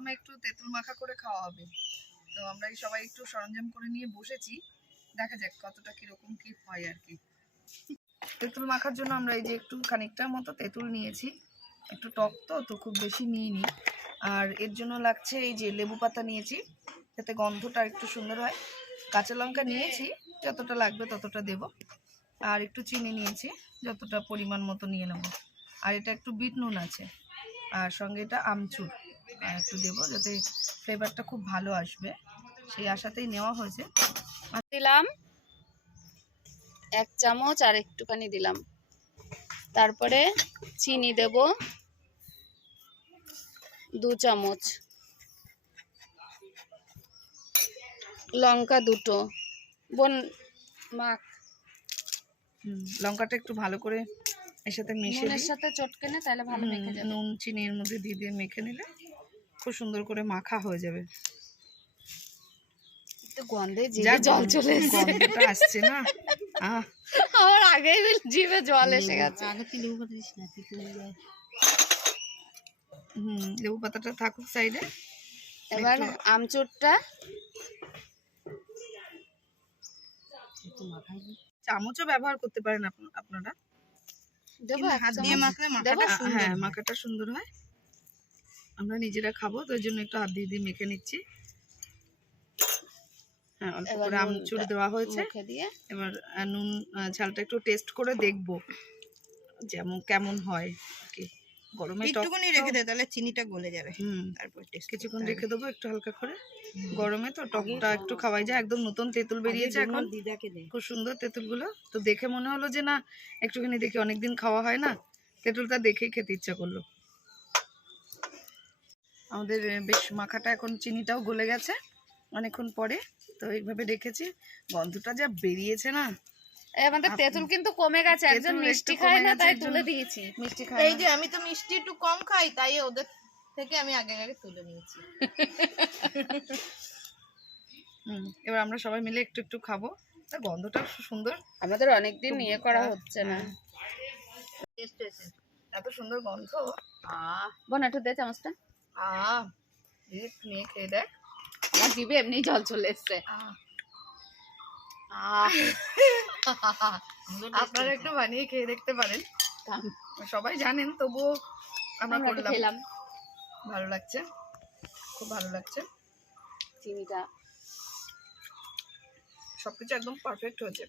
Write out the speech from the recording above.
গরমে একটু তেঁতুল মাখা করে খাওয়া হবে। তো আমরা সবাই একটু সরঞ্জাম করে নিয়ে বসেছি, দেখা যাক কতটা কিরকম কি হয় আর কি। তেঁতুল মাখার জন্য আমরা এই যে একটু খানিকটার মতো তেঁতুল নিয়েছি, একটু টক তো খুব বেশি নিইনি। আর এর জন্য লাগছে এই যে লেবু পাতা নিয়েছি, যাতে গন্ধটা একটু সুন্দর হয়। কাঁচা লঙ্কা নিয়েছি, যতটা লাগবে ততটা দেব। আর একটু চিনি নিয়েছি, যতটা পরিমাণ মতো নিয়ে নেব। আর এটা একটু বিট নুন আছে, আর সঙ্গে এটা আমচুর একটু দেবো, যাতে ফ্লেভারটা খুব ভালো আসবে, সেই আশাতেই নেওয়া হয়েছে। দিলাম 1 চামচ আর একটুখানি দিলাম, তারপরে চিনি দেব 2 চামচ, লঙ্কা 2টো। বোন মাখ, লঙ্কাটা একটু ভালো করে এর সাথে মিশিয়ে নুনের সাথে চটকে নে, তাহলে ভালো মেখে যাবে। নুন চিনি এর মধ্যে দিয়ে দিয়ে মেখে নিলে খুব সুন্দর করে মাখা হয়ে যাবে। একটু গন্ধে জিভে জল চলে এসেছে, গন্ধটা আসছে না, আমার আগেই জিভে জল এসে গেছে। আগে তুই লেবু পাতা দিস না, তুই লেবু পাতাটা থাকুক সাইডে। এবার আমচুরটা চামচও ব্যবহার করতে পারেন আপনারা, দেবো হাত দিয়ে মাখলে হ্যাঁ মাখাটা সুন্দর হয়। আমরা নিজেরা খাবো তো ওই জন্য একটু হাত দিয়ে দিয়ে মেখে নিচ্ছি। হ্যাঁ, অল্প করে আমচুর দেওয়া হয়েছে। এবার নুন ঝালটা একটু টেস্ট করে দেখবো যেমন কেমন হয় কি। গরমে একটুখানি রেখে দে, তাহলে চিনিটা গলে যাবে। তারপর কিছুক্ষণ রেখে দেবো একটু হালকা করে। গরমে তো টকটা একটু খাওয়াই যায়। একদম নতুন তেঁতুল বেরিয়েছে এখন, খুব সুন্দর তেঁতুলগুলো। তো দেখে মনে হলো যে না, একটুখানি দেখি, অনেকদিন খাওয়া হয় না, তেঁতুলটা দেখেই খেতে ইচ্ছা করলো। আমাদের বেশ মাখাটা এখন চিনিটাও গলে গেছে অনেকক্ষণ পরে। তো এইভাবে রেখেছি, গন্ধটা যা বেরিয়েছে না। আমাদের তেঁতুল কিন্তু কমে গেছে, একজন মিষ্টি খায় না তাই তুলে দিয়েছি। মিষ্টি খায় এই যে আমি তো মিষ্টি একটু কম খাই, তাই ওদের থেকে আমি আগে আগে তুলে নিয়েছি। এবার আমরা সবাই মিলে একটু একটু খাবো। তা গন্ধটা সুন্দর, আমাদের অনেকদিন নিয়ে করা হচ্ছে না, এত সুন্দর গন্ধ। বোন একটু দে চামচটা, নিয়ে খেয়ে দেখ। আমার জিভে এমনি জল চলে এসছে। আপনারা একটু বানিয়ে খেয়ে দেখতে পারেন, সবাই জানেন তবুও আমরা করলাম। ভালো লাগছে, খুব ভালো লাগছে। চিনিটা সবকিছু একদম পারফেক্ট হয়েছে।